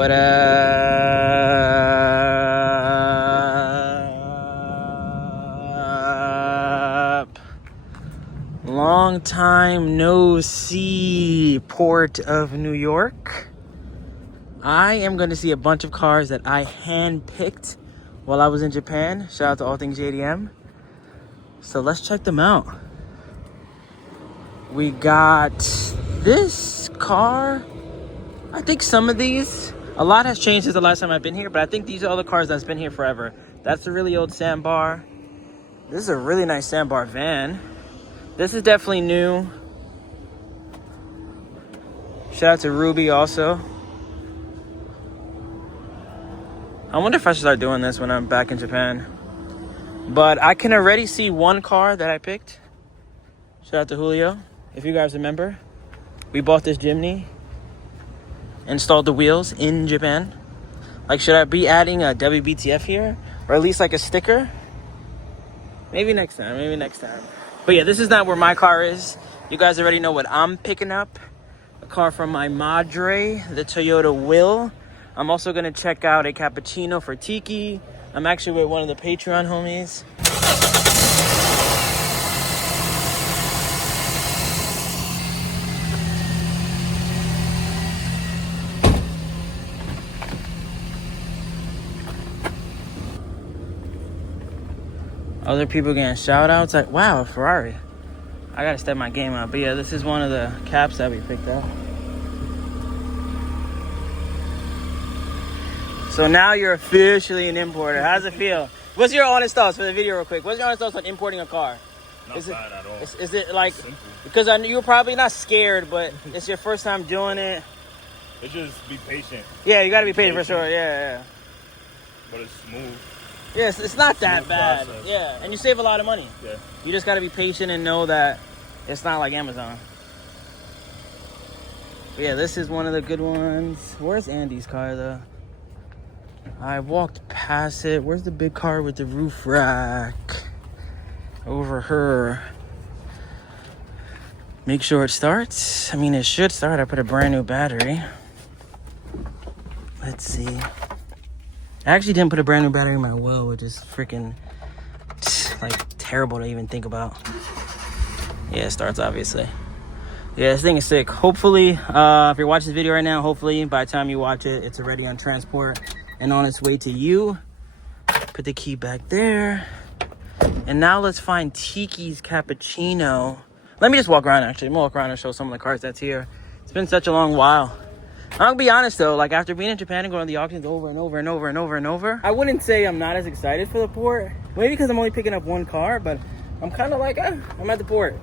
What up? Long time no see, Port of New York. I am going to see a bunch of cars that I hand-picked while I was in Japan. Shout out to All Things JDM. So let's check them out. We got this car. I think some of these, a lot has changed since the last time I've been here, but I think these are all the cars that's been here forever. That's a really old sandbar. This is a really nice sandbar van. This is definitely new. Shout out to Ruby also. I wonder if I should start doing this when I'm back in Japan. But I can already see one car that I picked. Shout out to Julio. If you guys remember, we bought this Jimny. Installed the wheels in Japan. Like, should I be adding a WBTF here? Or at least like a sticker? Maybe next time. But yeah, this is not where my car is. You guys already know what I'm picking up. A car from my Madre, the Toyota Will. I'm also gonna check out a cappuccino for Tiki. I'm actually with one of the Patreon homies. Other people getting shout outs like, wow, Ferrari. I gotta step my game up. But yeah, this is one of the caps that we picked up. So now you're officially an importer. How's it feel? What's your honest thoughts for the video real quick? What's your honest thoughts on importing a car? Not bad at all. Is it like, because you're probably not scared, but it's your first time doing it. It's just be patient. Yeah, you gotta be patient for sure. Yeah. But it's smooth. Yes, it's not that bad. Process. Yeah, and you save a lot of money. Yeah. You just gotta be patient and know that it's not like Amazon. But yeah, this is one of the good ones. Where's Andy's car though? I walked past it. Where's the big car with the roof rack? Over her. Make sure it starts. I mean, it should start. I put a brand new battery. Let's see. I actually didn't put a brand new battery in my Will, which is freaking like terrible to even think about. Yeah, it starts obviously. Yeah, this thing is sick. Hopefully, if you're watching this video right now, hopefully by the time you watch it, it's already on transport and on its way to you. Put the key back there. And now let's find Tiki's cappuccino. Let me just walk around actually. I'm gonna walk around and show some of the cars that's here. It's been such a long while. I'm gonna be honest though, like after being in Japan and going to the auctions over and over, I wouldn't say I'm not as excited for the port. Maybe because I'm only picking up one car, but I'm kind of like, I'm at the port.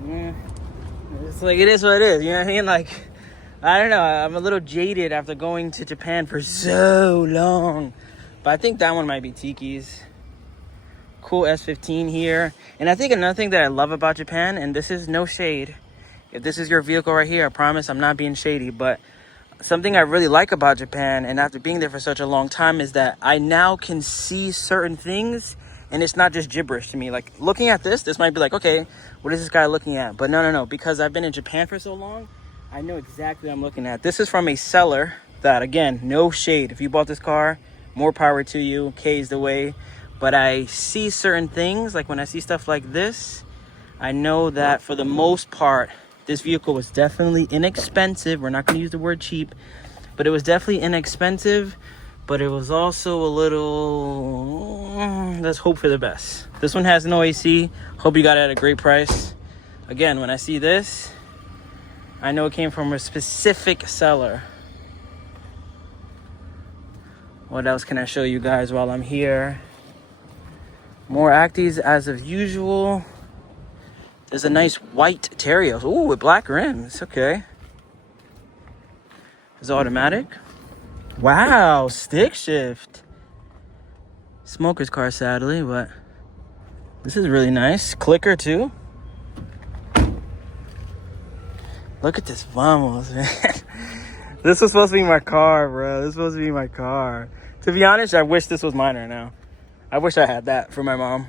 It's like, it is what it is, you know what I mean? Like, I don't know, I'm a little jaded after going to Japan for so long. But I think that one might be Tiki's. Cool S15 here. And I think another thing that I love about Japan, and this is no shade. If this is your vehicle right here, I promise I'm not being shady, but something I really like about Japan, and after being there for such a long time, is that I now can see certain things, and it's not just gibberish to me. Like, looking at this might be like, okay, what is this guy looking at? But no. Because I've been in Japan for so long, I know exactly what I'm looking at. This is from a seller that, again, no shade. If you bought this car, more power to you. K's the way. But I see certain things, like when I see stuff like this, I know that for the most part, this vehicle was definitely inexpensive. We're not going to use the word cheap, but it was definitely inexpensive, but it was also a little, let's hope for the best. This one has no AC. Hope you got it at a great price. Again, when I see this, I know it came from a specific seller. What else can I show you guys while I'm here? More Acties as of usual. There's a nice white Terios. Ooh, with black rims. Okay. It's automatic. Wow, stick shift. Smoker's car, sadly, but this is really nice. Clicker, too. Look at this Vamos, man. This was supposed to be my car, bro. This was supposed to be my car. To be honest, I wish this was mine right now. I wish I had that for my mom.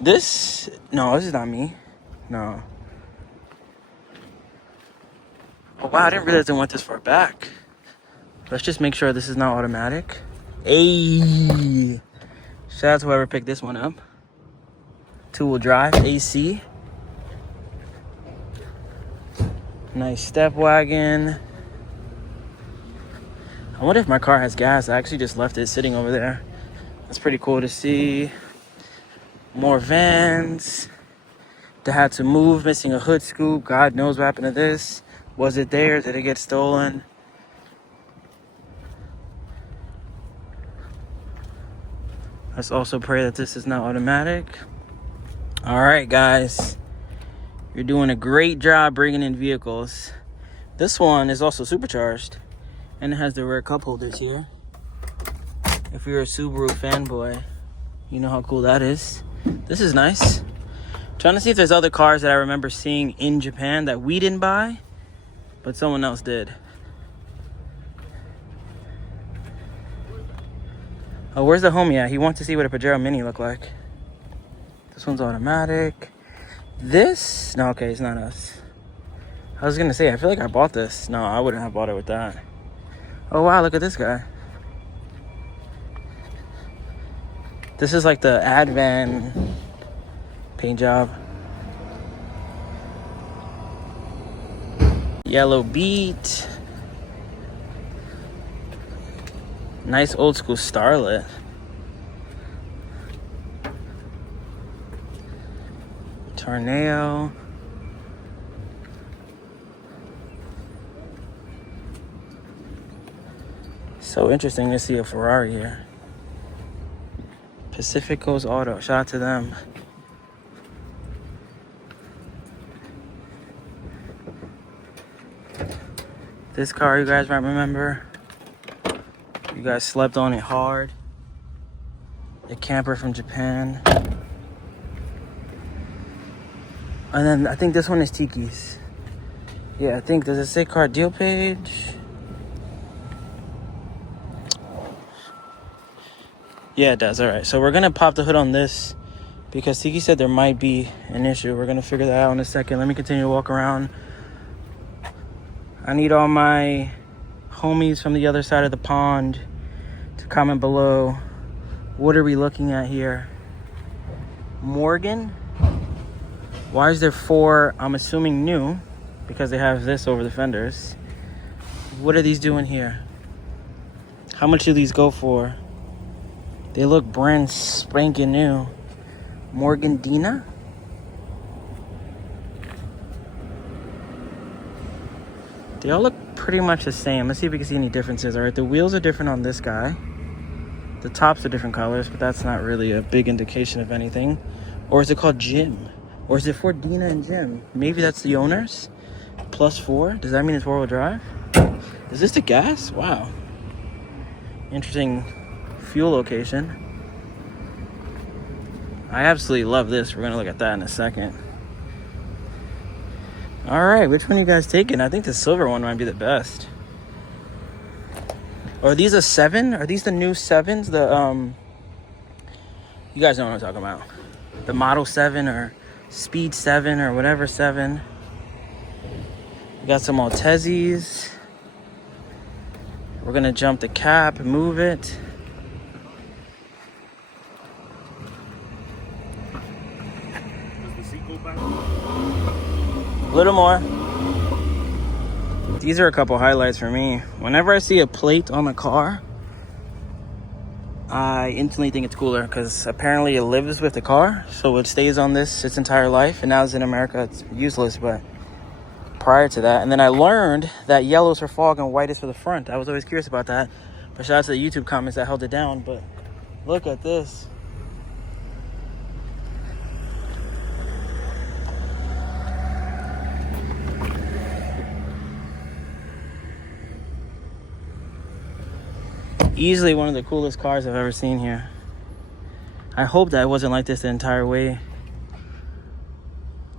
This is not me. No. Oh, wow, I didn't realize they went this far back. Let's just make sure this is not automatic. Hey, shout out to whoever picked this one up. 2-wheel drive, AC. Nice step wagon. I wonder if my car has gas. I actually just left it sitting over there. That's pretty cool to see. More vans. They had to move, missing a hood scoop. God knows what happened to this. Was it there? Did it get stolen? Let's also pray that this is not automatic. All right, guys. You're doing a great job bringing in vehicles. This one is also supercharged. And it has the rear cup holders here. If you're a Subaru fanboy, you know how cool that is. This is nice. Trying to see if there's other cars that I remember seeing in Japan that we didn't buy, but someone else did. Oh, where's the homie at? He wants to see what a Pajero Mini look like. This one's automatic. This? No, okay, it's not us. I was gonna say, I feel like I bought this. No, I wouldn't have bought it with that. Oh wow, look at this guy. This is like the Advan paint job. Yellow Beat. Nice old school Starlet. Tornado. So interesting to see a Ferrari here. Pacifico's Auto. Shout out to them. This car, you guys might remember. You guys slept on it hard. The camper from Japan. And then I think this one is Tiki's. Yeah, I think, does it say car deal page? Yeah, it does. All right, so we're gonna pop the hood on this because Tiki said there might be an issue. We're gonna figure that out in a second. Let me continue to walk around. I need all my homies from the other side of the pond to comment below. What are we looking at here? Morgan? Why is there 4, I'm assuming new, because they have this over the fenders. What are these doing here? How much do these go for? They look brand spanking new. Morgan Dina? They all look pretty much the same. Let's see if we can see any differences. All right, the wheels are different on this guy. The tops are different colors, but that's not really a big indication of anything. Or is it called Jim? Or is it for Dina and Jim? Maybe that's the owners. +4. Does that mean it's 4-wheel drive? Is this the gas? Wow. Interesting fuel location. I absolutely love this. We're gonna look at that in a second. All right, which one are you guys taking? I think the silver one might be the best. Are these a 7? Are these the new 7s? You guys know what I'm talking about. The Model 7 or Speed 7 or whatever 7. We got some Maltesers. We're gonna jump the cap, move it. A little more. These are a couple highlights for me. Whenever I see a plate on the car, I instantly think it's cooler because apparently it lives with the car, so it stays on this its entire life. And now it's in America, it's useless. But prior to that, and then I learned that yellow is for fog and white is for the front. I was always curious about that, but shout out to the YouTube comments that held it down. But look at this. Easily one of the coolest cars I've ever seen here. I hope that it wasn't like this the entire way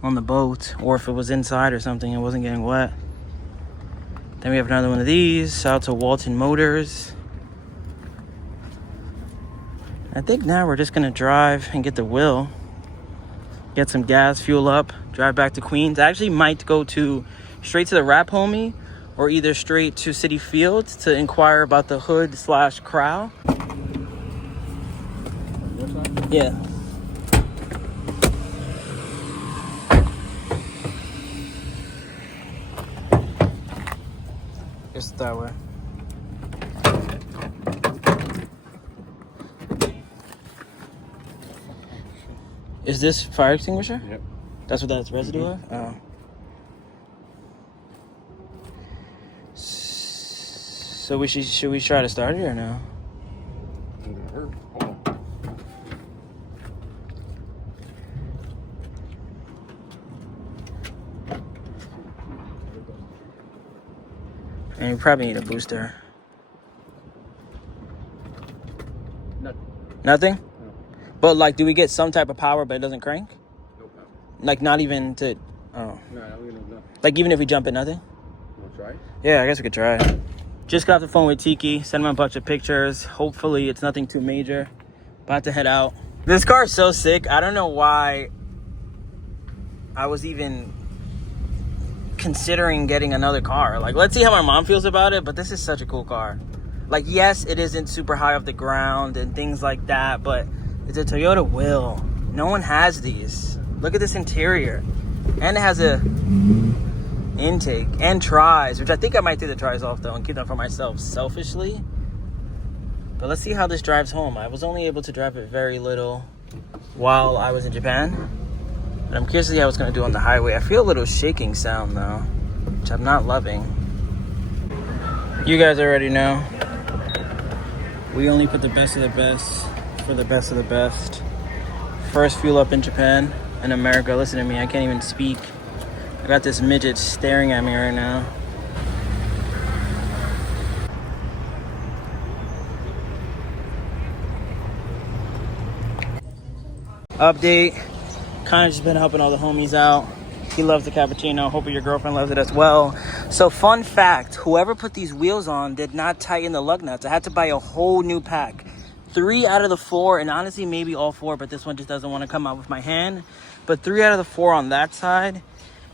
on the boat, or if it was inside or something, it wasn't getting wet. Then we have another one of these. Shout out to Walton Motors. I think now we're just gonna drive and get the wheel, get some gas, fuel up, drive back to Queens. I actually might go straight to the Wrap Homie, or either straight to City Field to inquire about the hood / crow. Yeah. Just that way. Is this fire extinguisher? Yep. That's what that's residue of? Oh. So should we try to start it or no? Hold on. And you probably need a booster. Nothing. Nothing? No. But like, do we get some type of power but it doesn't crank? No power. Like not even to, oh. No, I'm gonna nothing. Like even if we jump it, nothing? Wanna try? Yeah, I guess we could try it. Just got off the phone with Tiki, sent him a bunch of pictures. Hopefully it's nothing too major. About to head out. This car is so sick. I don't know why I was even considering getting another car. Like, let's see how my mom feels about it, but this is such a cool car. Like, yes, it isn't super high off the ground and things like that, but it's a Toyota Will. No one has these. Look at this interior. And it has a intake and tries, which I think I might take the tries off though and keep them for myself selfishly. But let's see how this drives home. I was only able to drive it very little while I was in Japan. But I'm curious to see how it's going to do on the highway. I feel a little shaking sound though, which I'm not loving. You guys already know. We only put the best of the best for the best of the best. First fuel up in Japan. In America, listen to me, I can't even speak. I got this midget staring at me right now. Update. Kind of just been helping all the homies out. He loves the cappuccino. Hopefully your girlfriend loves it as well. So fun fact, whoever put these wheels on did not tighten the lug nuts. I had to buy a whole new pack. 3 out of the 4, and honestly maybe all 4, but this one just doesn't want to come out with my hand. But 3 out of the 4 on that side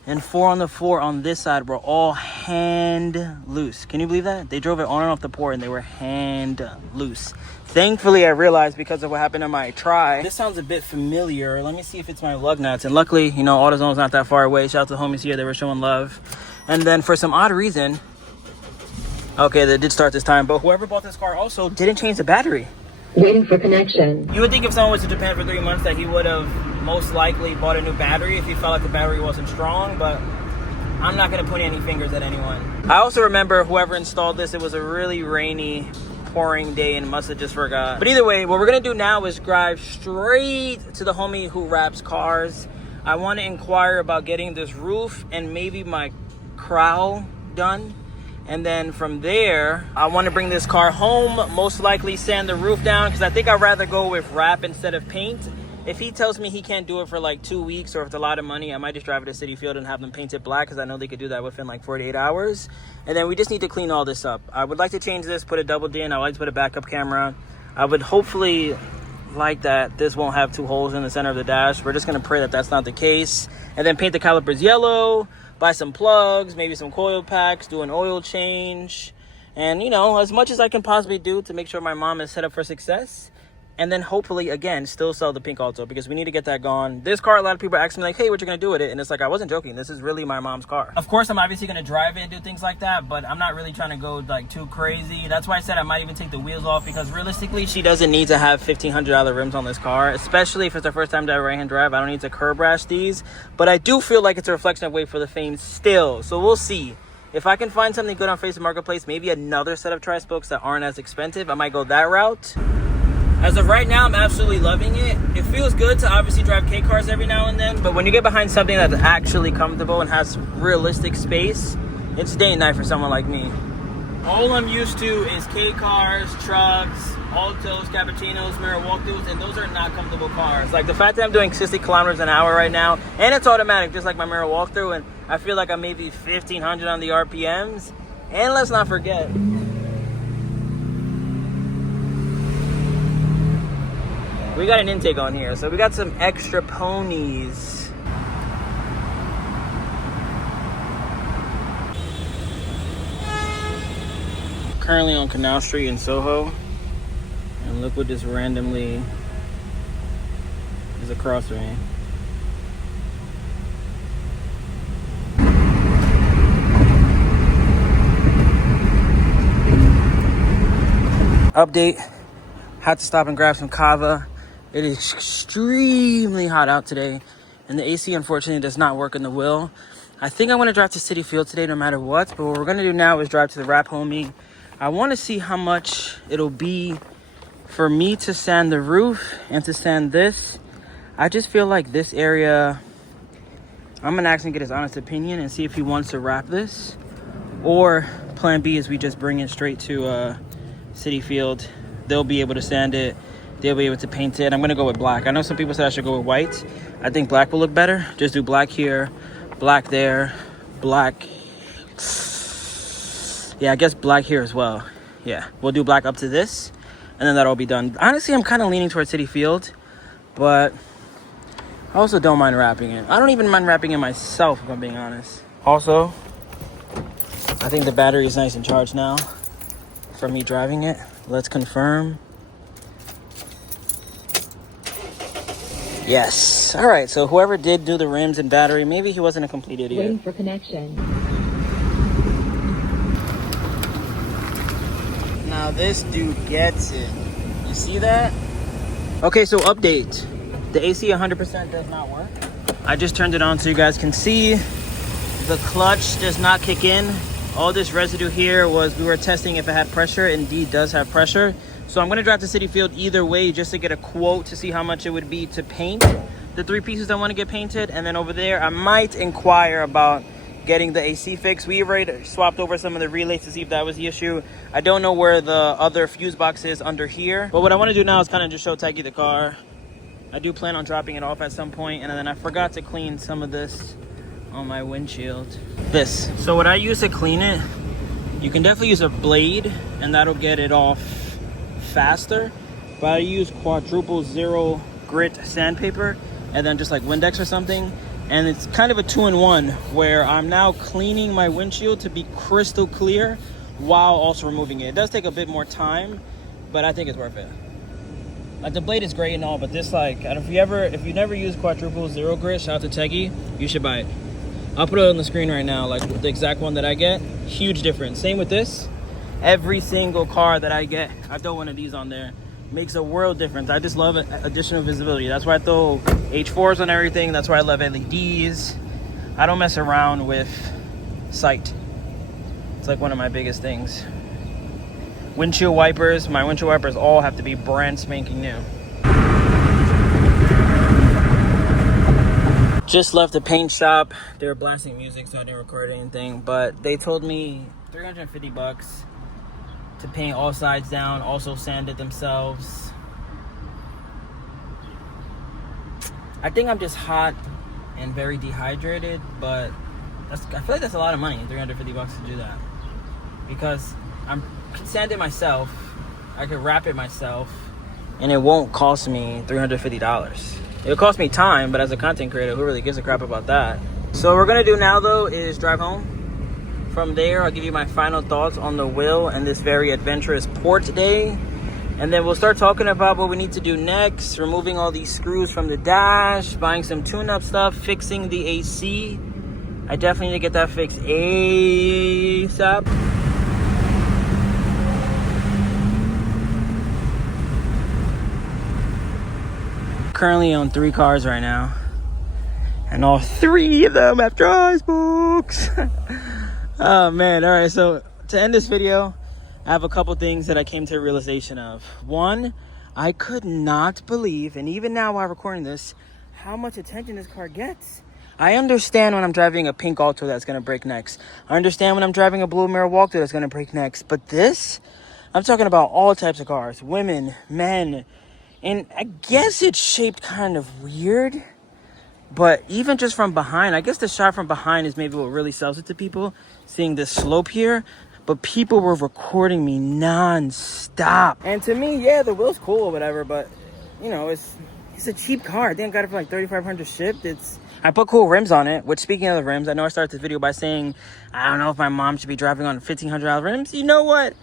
and 4 on the 4 on this side were all hand loose. Can you believe that? They drove it on and off the port and they were hand loose. Thankfully, I realized because of what happened in my try. This sounds a bit familiar. Let me see if it's my lug nuts. And luckily, you know, AutoZone's not that far away. Shout out to the homies here. They were showing love. And then for some odd reason, okay, they did start this time, but whoever bought this car also didn't change the battery. Waiting for connection. You would think if someone was to Japan for 3 months that he would have most likely bought a new battery if he felt like the battery wasn't strong, but I'm not going to put any fingers at anyone. I also remember whoever installed this, it was a really rainy, pouring day and must have just forgot. But either way, what we're going to do now is drive straight to the homie who wraps cars. I want to inquire about getting this roof and maybe my crow done. And then from there, I want to bring this car home, most likely sand the roof down, because I think I'd rather go with wrap instead of paint. If he tells me he can't do it for like 2 weeks or if it's a lot of money, I might just drive it to City Field and have them paint it black, because I know they could do that within like 48 hours. And then we just need to clean all this up. I would like to change this, put a double D in. I would like to put a backup camera. I would hopefully like that this won't have 2 holes in the center of the dash. We're just going to pray that that's not the case. And then paint the calipers yellow. Buy some plugs, maybe some coil packs, do an oil change, and you know, as much as I can possibly do to make sure my mom is set up for success. And then hopefully, again, still sell the pink Alto, because we need to get that gone. This car, a lot of people ask me like, hey, what you gonna do with it? And it's like, I wasn't joking. This is really my mom's car. Of course, I'm obviously gonna drive it and do things like that, but I'm not really trying to go like too crazy. That's why I said I might even take the wheels off, because realistically, she doesn't need to have $1,500 rims on this car, especially if it's her first time to right-hand drive. I don't need to curb rash these, but I do feel like it's a reflection of WayBeforeTheFame still. So we'll see. If I can find something good on Facebook Marketplace, maybe another set of tri-spokes that aren't as expensive, I might go that route. As of right now, I'm absolutely loving it. It feels good to obviously drive K cars every now and then, but when you get behind something that's actually comfortable and has realistic space, it's day and night for someone like me. All I'm used to is K cars, trucks, Altos, Cappuccinos, mirror walkthroughs, and those are not comfortable cars. Like the fact that I'm doing 60 kilometers an hour right now, and it's automatic, just like my mirror walkthrough, and I feel like I'm maybe 1,500 on the RPMs. And let's not forget, we got an intake on here, so we got some extra ponies. Currently on Canal Street in Soho. And look what just randomly is across from me. Update. Had to stop and grab some kava. It is extremely hot out today. And the AC, unfortunately, does not work in the wheel. I think I'm going to drive to City Field today no matter what. But what we're going to do now is drive to the Wrap Homie. I want to see how much it'll be for me to sand the roof and to sand this. I just feel like this area, I'm going to ask him to get his honest opinion and see if he wants to wrap this. Or plan B is we just bring it straight to City Field. They'll be able to sand it. They'll be able to paint it. I'm going to go with black. I know some people said I should go with white. I think black will look better. Just do black here, black there, black. Yeah, I guess black here as well. Yeah, we'll do black up to this, and then that'll be done. Honestly, I'm kind of leaning towards City Field, but I also don't mind wrapping it. I don't even mind wrapping it myself, if I'm being honest. Also, I think the battery is nice and charged now for me driving it. Let's confirm. Yes. All right, so whoever did do the rims and battery, maybe he wasn't a complete idiot. Waiting for connection. Now this dude gets it. You see that? Okay, so update. The AC 100% does not work. I just turned it on so you guys can see. The clutch does not kick in. All this residue here was, we were testing if it had pressure. It indeed does have pressure. So I'm going to drive to City Field either way just to get a quote to see how much it would be to paint the 3 pieces I want to get painted. And then over there, I might inquire about getting the AC fixed. We already swapped over some of the relays to see if that was the issue. I don't know where the other fuse box is under here. But what I want to do now is kind of just show Taggy the car. I do plan on dropping it off at some point. And then I forgot to clean some of this on my windshield. This. So what I use to clean it, you can definitely use a blade and that'll get it off faster. But I use quadruple zero grit sandpaper and then just like Windex or something. And it's kind of a 2-in-1 where I'm now cleaning my windshield to be crystal clear while also removing it. It does take a bit more time, but I think it's worth it. Like the blade is great and all, but this if you never use quadruple zero grit, shout out to Teggy, you should buy it. I'll put it on the screen right now, like the exact one that I get. Huge difference. Same with this. Every single car that I get, I throw one of these on there. Makes a world difference. I just love additional visibility. That's why I throw H4s on everything. That's why I love LEDs. I don't mess around with sight. It's like one of my biggest things. Windshield wipers. My windshield wipers all have to be brand spanking new. Just left the paint shop. They were blasting music, so I didn't record anything. But they told me $350 to paint all sides down, also sand it themselves. I think I'm just hot and very dehydrated, but I feel like that's a lot of money, $350 to do that. Because I can sand it myself, I could wrap it myself, and it won't cost me $350. It'll cost me time, but as a content creator, who really gives a crap about that? So what we're gonna do now though is drive home. From there, I'll give you my final thoughts on the wheel and this very adventurous port day. And then we'll start talking about what we need to do next, removing all these screws from the dash, buying some tune-up stuff, fixing the AC. I definitely need to get that fixed ASAP. Currently on 3 cars right now. And all 3 of them have dry spokes. Oh man, all right, so to end this video, I have a couple things that I came to a realization of. One, I could not believe, and even now while recording this, how much attention this car gets. I understand when I'm driving a pink Alto that's gonna break necks. I understand when I'm driving a blue mirror Walker that's gonna break necks. But this, I'm talking about all types of cars, women, men, and I guess it's shaped kind of weird. But even just from behind, I guess the shot from behind is maybe what really sells it to people, seeing this slope here. But people were recording me non-stop. And to me, yeah, the wheel's cool or whatever, but, you know, it's a cheap car. I think I got it for like $3,500 shipped. I put cool rims on it, which speaking of the rims, I know I started this video by saying, I don't know if my mom should be driving on $1,500 rims. You know what?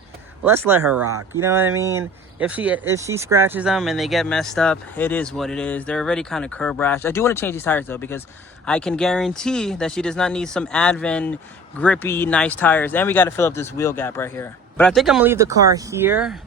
let's let her rock. You know what I mean? If she scratches them and they get messed up, it is what it is. They're already kind of curb rash. I do want to change these tires though, because I can guarantee that she does not need some Advent grippy nice tires. And we got to fill up this wheel gap right here. But I think I'm gonna leave the car here.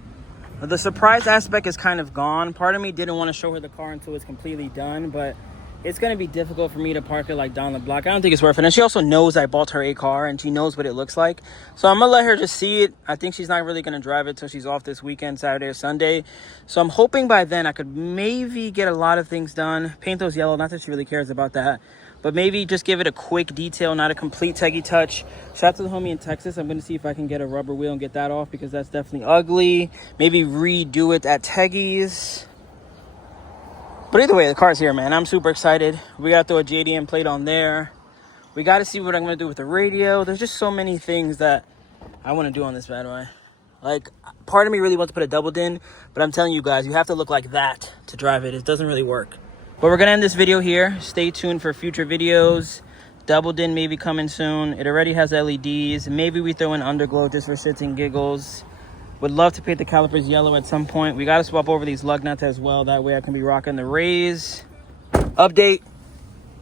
The surprise aspect is kind of gone. Part of me didn't want to show her the car until it's completely done, but it's going to be difficult for me to park it like down the block. I don't think it's worth it. And she also knows I bought her a car and she knows what it looks like. So I'm going to let her just see it. I think she's not really going to drive it till she's off this weekend, Saturday or Sunday. So I'm hoping by then I could maybe get a lot of things done. Paint those yellow. Not that she really cares about that. But maybe just give it a quick detail, not a complete Teggy touch. Shout out to the homie in Texas. I'm going to see if I can get a rubber wheel and get that off, because that's definitely ugly. Maybe redo it at Teggy's. But either way, the car's here, man. I'm super excited. We got to throw a JDM plate on there. We got to see what I'm going to do with the radio. There's just so many things that I want to do on this bad boy. Like, part of me really wants to put a double din, but I'm telling you guys, you have to look like that to drive it. It doesn't really work. But we're going to end this video here. Stay tuned for future videos. Double din may be coming soon. It already has LEDs. Maybe we throw in underglow just for shits and giggles. Would love to paint the calipers yellow at some point. We got to swap over these lug nuts as well. That way I can be rocking the Rays. Update.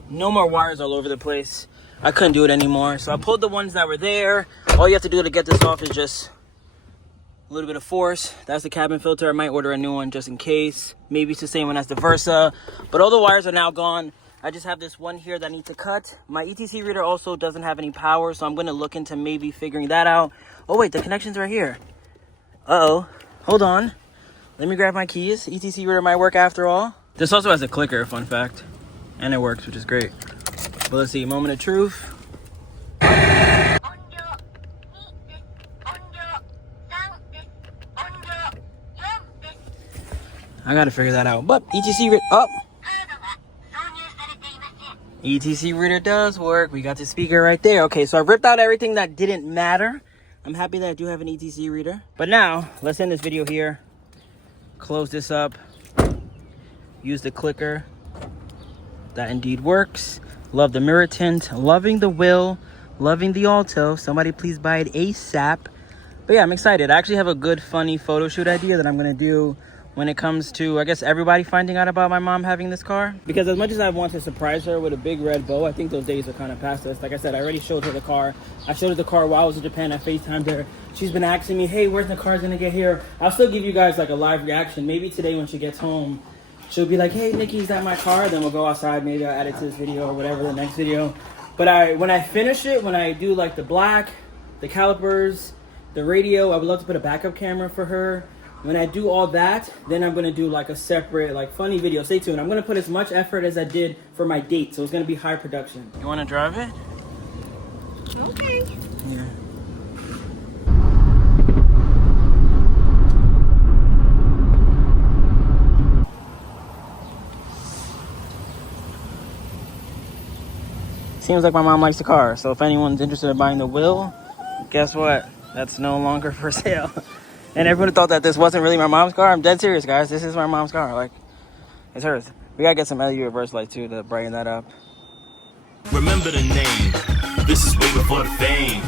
No more wires all over the place. I couldn't do it anymore. So I pulled the ones that were there. All you have to do to get this off is just a little bit of force. That's the cabin filter. I might order a new one just in case. Maybe it's the same one as the Versa. But all the wires are now gone. I just have this one here that I need to cut. My ETC reader also doesn't have any power, so I'm going to look into maybe figuring that out. Oh, wait, the connection's right here. Uh-oh. Hold on. Let me grab my keys. ETC reader might work after all. This also has a clicker, fun fact. And it works, which is great. But let's see. Moment of truth. I gotta figure that out. But ETC reader up. ETC reader does work. We got the speaker right there. Okay, so I ripped out everything that didn't matter. I'm happy that I do have an ETC reader. But now, let's end this video here. Close this up. Use the clicker. That indeed works. Love the mirror tint. Loving the wheel. Loving the Alto. Somebody please buy it ASAP. But yeah, I'm excited. I actually have a good, funny photo shoot idea that I'm going to do when it comes to, I guess, everybody finding out about my mom having this car. Because as much as I want to surprise her with a big red bow, I think those days are kind of past us. Like I said, I already showed her the car. I showed her the car while I was in Japan. I FaceTimed her. She's been asking me, hey, where's the car going to get here? I'll still give you guys like a live reaction. Maybe today when she gets home, she'll be like, hey, Nikki, is that my car? Then we'll go outside. Maybe I'll add it to this video or whatever, the next video. But when I finish it, when I do like the black, the calipers, the radio, I would love to put a backup camera for her. When I do all that, then I'm going to do like a separate, like, funny video. Stay tuned. I'm going to put as much effort as I did for my date. So it's going to be high production. You want to drive it? Okay. Yeah. Seems like my mom likes the car. So if anyone's interested in buying the wheel, guess what? That's no longer for sale. And everyone thought that this wasn't really my mom's car. I'm dead serious, guys. This is my mom's car. Like, it's hers. We gotta get some LED reverse light too to brighten that up. Remember the name. This is way before the fame.